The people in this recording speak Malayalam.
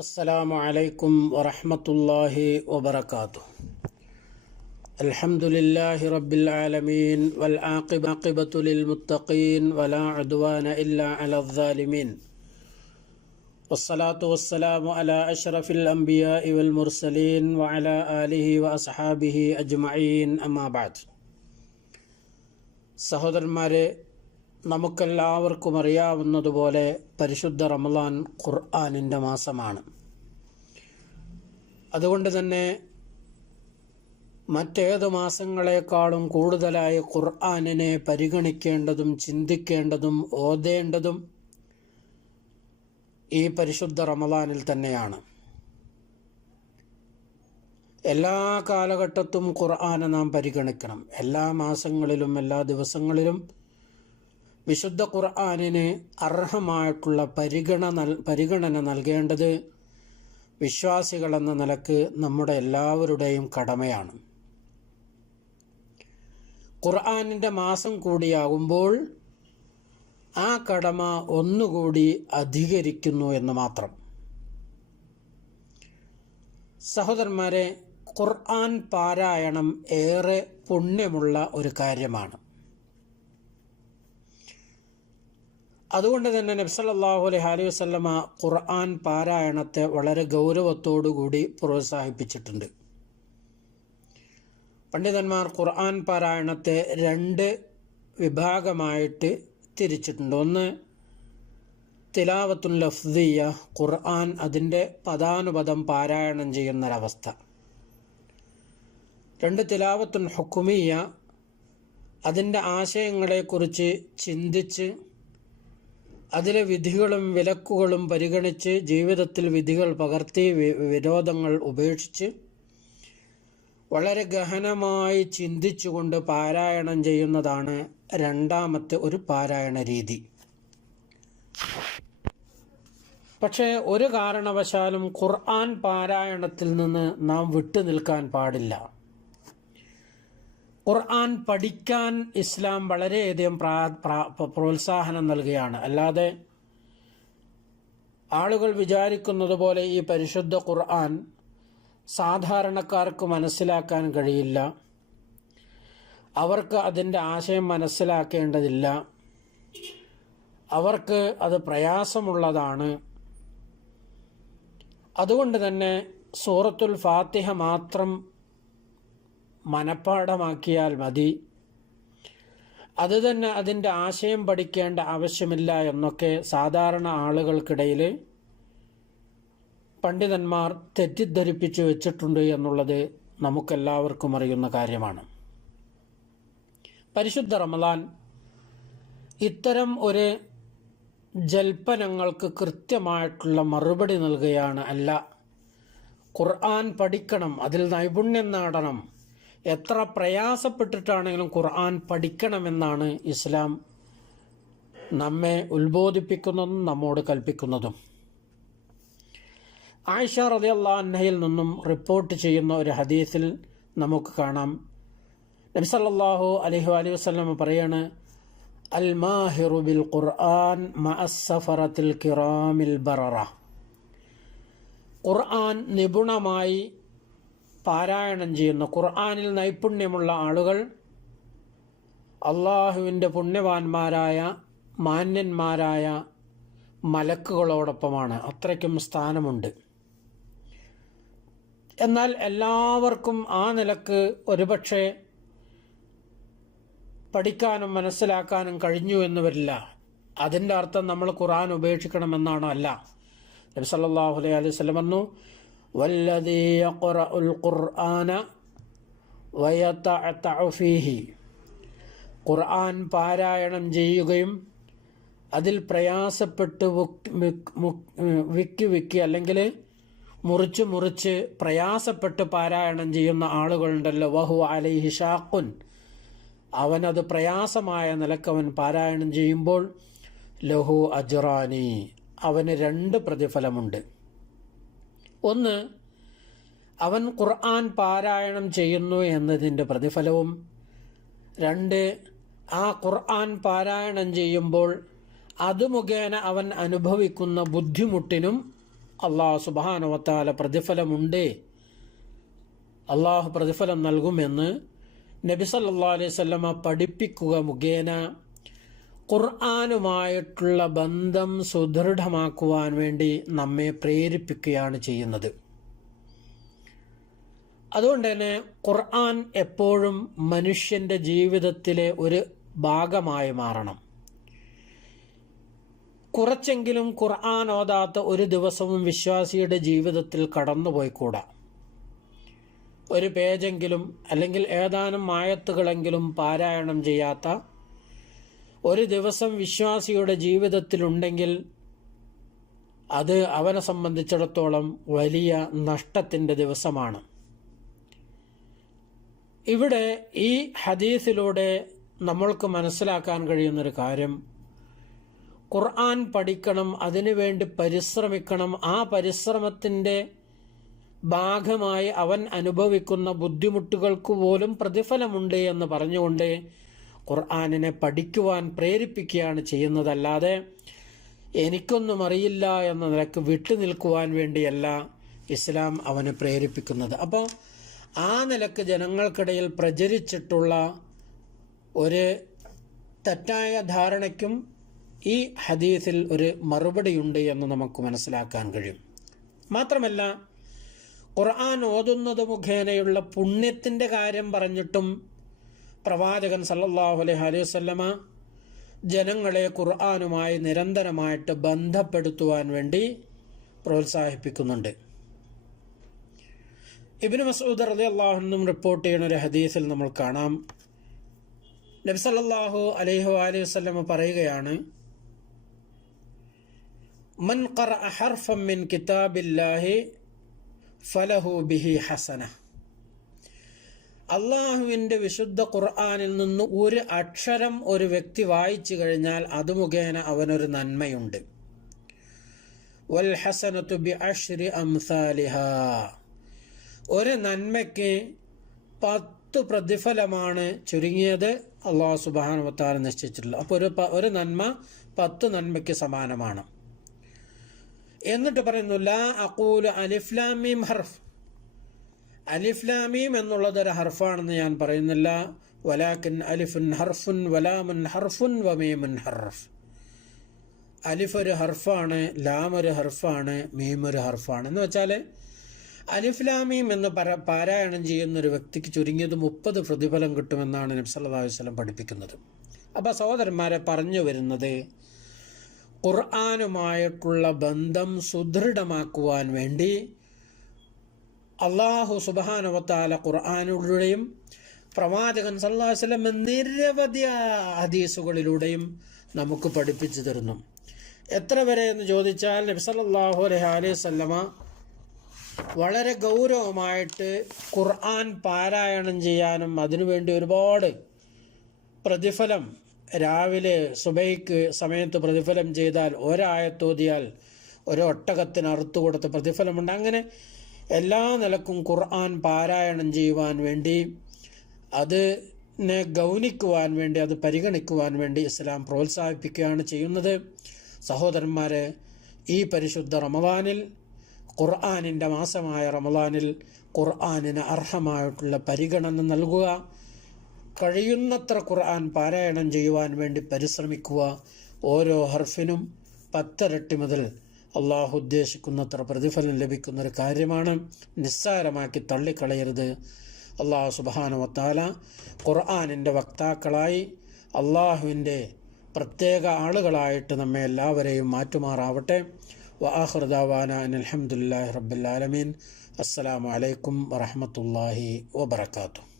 السلام عليكم ورحمة الله وبركاته. الحمد لله رب العالمين والعاقبة للمتقين ولا عدوان إلا على الظالمين. والصلاة والسلام على أشرف الأنبياء والمرسلين وعلى آله وأصحابه أجمعين أما بعد. سهدر ماري നമുക്കെല്ലാവർക്കും അറിയാവുന്നതുപോലെ പരിശുദ്ധ റമലാൻ ഖുർആാനിന്റെ മാസമാണ്. അതുകൊണ്ട് തന്നെ മറ്റേത് മാസങ്ങളെക്കാളും കൂടുതലായി ഖുർആാനിനെ പരിഗണിക്കേണ്ടതും ചിന്തിക്കേണ്ടതും ഓതേണ്ടതും ഈ പരിശുദ്ധ റമലാനിൽ തന്നെയാണ്. എല്ലാ കാലഘട്ടത്തും ഖുർആാനെ നാം പരിഗണിക്കണം. എല്ലാ മാസങ്ങളിലും എല്ലാ ദിവസങ്ങളിലും വിശുദ്ധ ഖുർആാനിന് അർഹമായിട്ടുള്ള പരിഗണന പരിഗണന നൽകേണ്ടത് വിശ്വാസികളെന്ന നിലയ്ക്ക് നമ്മുടെ എല്ലാവരുടെയും കടമയാണ്. ഖുർആാനിന്റെ മാസം കൂടിയാകുമ്പോൾ ആ കടമ ഒന്നുകൂടി അധികരിക്കുന്നു എന്ന് മാത്രം. സഹോദരന്മാരെ ഖുർആൻ പാരായണം ഏറെ പുണ്യമുള്ള ഒരു കാര്യമാണ്. അതുകൊണ്ട് തന്നെ നബ്സല്ലാഹു അലൈഹി അലൈഹി വസ്ലമ ഖുർആൻ പാരായണത്തെ വളരെ ഗൗരവത്തോടുകൂടി പ്രോത്സാഹിപ്പിച്ചിട്ടുണ്ട്. പണ്ഡിതന്മാർ ഖുർആൻ പാരായണത്തെ രണ്ട് വിഭാഗമായിട്ട് തിരിച്ചിട്ടുണ്ട്. ഒന്ന് തിലാവത്തുൽ ലഫ്ദിയ ഖുർആൻ അതിന്റെ പദാനുപദം പാരായണം ചെയ്യുന്നൊരവസ്ഥ. രണ്ട് തിലാവത്തുൽ ഹുക്കുമിയ അതിന്റെ ആശയങ്ങളെക്കുറിച്ച് ചിന്തിച്ച് അതിലെ വിധികളും വിലക്കുകളും പരിഗണിച്ച് ജീവിതത്തിൽ വിധികൾ പകർത്തി വിരോധങ്ങൾ ഉപേക്ഷിച്ച് വളരെ ഗഹനമായി ചിന്തിച്ചുകൊണ്ട് പാരായണം ചെയ്യുന്നതാണ് രണ്ടാമത്തെ ഒരു പാരായണ രീതി. പക്ഷേ ഒരു കാരണവശാലും ഖുർആൻ പാരായണത്തിൽ നിന്ന് നാം വിട്ടു നിൽക്കാൻ പാടില്ല. ഖുർആൻ പഠിക്കാൻ ഇസ്ലാം വളരെയധികം പ്രോത്സാഹനം നൽകുകയാണ്. അല്ലാതെ ആളുകൾ വിചാരിക്കുന്നത് പോലെ ഈ പരിശുദ്ധ ഖുർആൻ സാധാരണക്കാർക്ക് മനസ്സിലാക്കാൻ കഴിയില്ല. അവർക്ക് അതിന്റെ ആശയം മനസ്സിലാക്കേണ്ടതില്ല. അവർക്ക് അത് പ്രയാസമുള്ളതാണ്. അതുകൊണ്ട് തന്നെ സൂറത്തുൽ ഫാത്തിഹ മാത്രം മനഃപ്പാഠമാക്കിയാൽ മതി. അത് തന്നെ അതിന്റെ ആശയം പഠിക്കേണ്ട ആവശ്യമില്ല എന്നൊക്കെ സാധാരണ ആളുകൾക്കിടയിൽ പണ്ഡിതന്മാർ തെറ്റിദ്ധരിപ്പിച്ചു വെച്ചിട്ടുണ്ട് എന്നുള്ളത് നമുക്കെല്ലാവർക്കും അറിയുന്ന കാര്യമാണ്. പരിശുദ്ധ റമദാൻ ഇത്തരം ഒരു ജൽപ്പനങ്ങൾക്ക് കൃത്യമായിട്ടുള്ള മറുപടി നൽകുകയാണ് അല്ല ഖുർആൻ പഠിക്കണം അതിൽ നൈപുണ്യം നേടണം. എത്ര പ്രയാസപ്പെട്ടിട്ടാണെങ്കിലും ഖുർആൻ പഠിക്കണമെന്നാണ് ഇസ്ലാം നമ്മെ ഉത്ബോധിപ്പിക്കുന്നതും നമ്മോട് കൽപ്പിക്കുന്നതും. ആയിഷ റതി അള്ളാഹയിൽ നിന്നും റിപ്പോർട്ട് ചെയ്യുന്ന ഒരു ഹദീസിൽ നമുക്ക് കാണാം. നബിസല്ലാഹു അലഹു അലൈഹി വസ്ലം പറയാണ് അൽ മാഹിറു ബിൽ ഖുർആൻ കിറാമിൽ ബററ. ഖുർആൻ നിപുണമായി പാരായണം ചെയ്യുന്ന ഖുർആാനിൽ നൈപുണ്യമുള്ള ആളുകൾ അള്ളാഹുവിന്റെ പുണ്യവാന്മാരായ മാന്യന്മാരായ മലക്കുകളോടൊപ്പമാണ്. അത്രയ്ക്കും സ്ഥാനമുണ്ട്. എന്നാൽ എല്ലാവർക്കും ആ നിലയ്ക്ക് ഒരുപക്ഷെ പഠിക്കാനും മനസ്സിലാക്കാനും കഴിഞ്ഞു എന്ന് വരില്ല. അതിന്റെ അർത്ഥം നമ്മൾ ഖുർആൻ ഉപേക്ഷിക്കണമെന്നാണോ അല്ല. നബി സല്ലല്ലാഹു അലൈഹി വസല്ലം والذي يقرأ القرآن ويتعتع فيه ഖുർആൻ പാരായണം ചെയ്യുകയും അതിൽ പ്രയാസപ്പെട്ട് വിക്കി വിക്കി അല്ലെങ്കിൽ മുറിച്ച് മുറിച്ച് പ്രയാസപ്പെട്ട് പാരായണം ചെയ്യുന്ന ആളുകളുണ്ടല്ലോ വഹു അലൈഹി ഷാഖുൻ അവനത് പ്രയാസമായ നിലക്കവൻ പാരായണം ചെയ്യുമ്പോൾ ലഹു അജ്റാനി അവന് രണ്ട് പ്രതിഫലമുണ്ട് ഒന്ന് അവൻ ഖുർആൻ പാരായണം ചെയ്യുന്നു എന്നതിന്റെ പ്രതിഫലവും. രണ്ട് ആ ഖുർആൻ പാരായണം ചെയ്യുമ്പോൾ അത് മുഖേന അവൻ അനുഭവിക്കുന്ന ബുദ്ധിമുട്ടിനും അള്ളാഹു സുബാനുവത്താല പ്രതിഫലമുണ്ട്. അള്ളാഹു പ്രതിഫലം നൽകുമെന്ന് നബി സ്വല്ലമ പഠിപ്പിക്കുക മുഖേന ഖുർആാനുമായിട്ടുള്ള ബന്ധം സുദൃഢമാക്കുവാൻ വേണ്ടി നമ്മെ പ്രേരിപ്പിക്കുകയാണ് ചെയ്യുന്നത്. അതുകൊണ്ട് തന്നെ ഖുർആൻ എപ്പോഴും മനുഷ്യന്റെ ജീവിതത്തിലെ ഒരു ഭാഗമായി മാറണം. കുറച്ചെങ്കിലും ഖുർആൻ ഓതാത്ത ഒരു ദിവസവും വിശ്വാസിയുടെ ജീവിതത്തിൽ കടന്നുപോയിക്കൂടാ. ഒരു പേജെങ്കിലും അല്ലെങ്കിൽ ഏതാനും മായത്തുകളെങ്കിലും പാരായണം ചെയ്യാത്ത ഒരു ദിവസം വിശ്വാസിയുടെ ജീവിതത്തിലുണ്ടെങ്കിൽ അത് അവനെ സംബന്ധിച്ചിടത്തോളം വലിയ നഷ്ടത്തിന്റെ ദിവസമാണ്. ഇവിടെ ഈ ഹദീസിലൂടെ നമ്മൾക്ക് മനസ്സിലാക്കാൻ കഴിയുന്നൊരു കാര്യം ഖുർആൻ പഠിക്കണം അതിനുവേണ്ടി പരിശ്രമിക്കണം ആ പരിശ്രമത്തിന്റെ ഭാഗമായി അവൻ അനുഭവിക്കുന്ന ബുദ്ധിമുട്ടുകൾക്ക് പോലും പ്രതിഫലമുണ്ട് എന്ന് പറഞ്ഞുകൊണ്ട് ഖുർആാനിനെ പഠിക്കുവാൻ പ്രേരിപ്പിക്കുകയാണ് ചെയ്യുന്നതല്ലാതെ എനിക്കൊന്നും അറിയില്ല എന്ന നിലയ്ക്ക് വിട്ടുനിൽക്കുവാൻ വേണ്ടിയല്ല ഇസ്ലാം അവനെ പ്രേരിപ്പിക്കുന്നത്. അപ്പോൾ ആ നിലയ്ക്ക് ജനങ്ങൾക്കിടയിൽ പ്രചരിച്ചിട്ടുള്ള ഒരു തെറ്റായ ധാരണയ്ക്കും ഈ ഹദീസിൽ ഒരു മറുപടിയുണ്ട് എന്ന് നമുക്ക് മനസ്സിലാക്കാൻ കഴിയും. മാത്രമല്ല ഖുർആൻ ഓതുന്നത് മുഖേനയുള്ള പുണ്യത്തിന്റെ കാര്യം പറഞ്ഞിട്ടും പ്രവാചകൻ സല്ലല്ലാഹു അലൈഹി അലൈവല്ലമ ജനങ്ങളെ ഖുർആാനുമായി നിരന്തരമായിട്ട് ബന്ധപ്പെടുത്തുവാൻ വേണ്ടി പ്രോത്സാഹിപ്പിക്കുന്നുണ്ട്. ഇബിന് മസൂദ് റലി അള്ളാഹുനും റിപ്പോർട്ട് ചെയ്യുന്ന ഒരു ഹദീസിൽ നമ്മൾ കാണാം. നബി സല്ലല്ലാഹു അലൈഹി അലൈഹി വസല്ലമ പറയുകയാണ് മൻ ഖറഅ ഹർഫൻ മിൻ കിതാബില്ലാഹി ഫലഹു ബിഹി ഹസന അള്ളാഹുവിന്റെ വിശുദ്ധ ഖുർആാനിൽ നിന്ന് ഒരു അക്ഷരം ഒരു വ്യക്തി വായിച്ചു കഴിഞ്ഞാൽ അത് മുഖേന അവനൊരു നന്മയുണ്ട്. വൽ ബി ഒരു നന്മയ്ക്ക് പത്ത് പ്രതിഫലമാണ് ചുരുങ്ങിയത് അള്ളാഹു സുബാനുവത്താൽ നിശ്ചയിച്ചിട്ടുള്ളത്. അപ്പോൾ ഒരു ഒരു നന്മ പത്ത് നന്മയ്ക്ക് സമാനമാണ്. എന്നിട്ട് പറയുന്നു ലാ അക്കൂൽ അലിഫ്ലാമീം ഹർഫ്. അലിഫ്ലാമീം എന്നുള്ളതൊരു ഹർഫാണെന്ന് ഞാൻ പറയുന്നില്ല. വലാക്കിൻ അലിഫുൻ ഹർഫുൻ വലാമുൻ ഹർഫുൻ വമീമുൻ ഹർഫ്. അലിഫ് ഒരു ഹർഫാണ് ലാം ഒരു ഹർഫാണ് മീം ഒരു ഹർഫാണ്. എന്ന് വെച്ചാൽ അലിഫ്ലാമീം എന്ന് പര പാരായണം ചെയ്യുന്ന ഒരു വ്യക്തിക്ക് ചുരുങ്ങിയത് മുപ്പത് പ്രതിഫലം കിട്ടുമെന്നാണ് നബ്സല്ലാ വസ്ലം പഠിപ്പിക്കുന്നത്. അപ്പോൾ സഹോദരന്മാരെ പറഞ്ഞു വരുന്നത് ഖുർആാനുമായിട്ടുള്ള ബന്ധം സുദൃഢമാക്കുവാൻ വേണ്ടി അള്ളാഹു സുബാനുവത്താല ഖുർആാനിലൂടെയും പ്രവാചകൻ സല്ലാ വല്ലം നിരവധി ഹദീസുകളിലൂടെയും നമുക്ക് പഠിപ്പിച്ചു തരുന്നു. എത്ര വരെ എന്ന് ചോദിച്ചാൽ നബി സല്ലല്ലാഹു അലൈഹി അലൈഹി വളരെ ഗൗരവമായിട്ട് ഖുർആൻ പാരായണം ചെയ്യാനും അതിനുവേണ്ടി ഒരുപാട് പ്രതിഫലം രാവിലെ സുബൈക്ക് സമയത്ത് പ്രതിഫലം ചെയ്താൽ ഒരായത്തോതിയാൽ ഒരു ഒട്ടകത്തിന് അറുത്തു കൊടുത്ത് പ്രതിഫലമുണ്ട്. അങ്ങനെ എല്ലാ നിലക്കും ഖുർആൻ പാരായണം ചെയ്യുവാൻ വേണ്ടി അതിനെ ഗൗനിക്കുവാൻ വേണ്ടി അത് പരിഗണിക്കുവാൻ വേണ്ടി ഇസ്ലാം പ്രോത്സാഹിപ്പിക്കുകയാണ് ചെയ്യുന്നത്. സഹോദരന്മാരെ ഈ പരിശുദ്ധ റമദാനിൽ ഖുർആാനിന്റെ മാസമായ റമദാനിൽ ഖുർആാനിന് അർഹമായിട്ടുള്ള പരിഗണന നൽകുക കഴിയുന്നത്ര ഖുർആൻ പാരായണം ചെയ്യുവാൻ വേണ്ടി പരിശ്രമിക്കുക ഓരോ ഹർഫിനും പത്തരട്ടി മുതൽ അള്ളാഹു ഉദ്ദേശിക്കുന്നത്ര പ്രതിഫലം ലഭിക്കുന്ന ഒരു കാര്യമാണ് നിസ്സാരമാക്കി തള്ളിക്കളയരുത്. അള്ളാഹു സുബാനുവത്താല ഖുർആാനിന്റെ വക്താക്കളായി അള്ളാഹുവിന്റെ പ്രത്യേക ആളുകളായിട്ട് നമ്മെ എല്ലാവരെയും മാറ്റുമാറാവട്ടെ. വആഹൃദാവാന അലഹമുല്ലാ റബ്ബുലാലമീൻ അസ്സലാമു അലൈക്കും വറഹമത്തല്ലാഹി വബർക്കാത്തു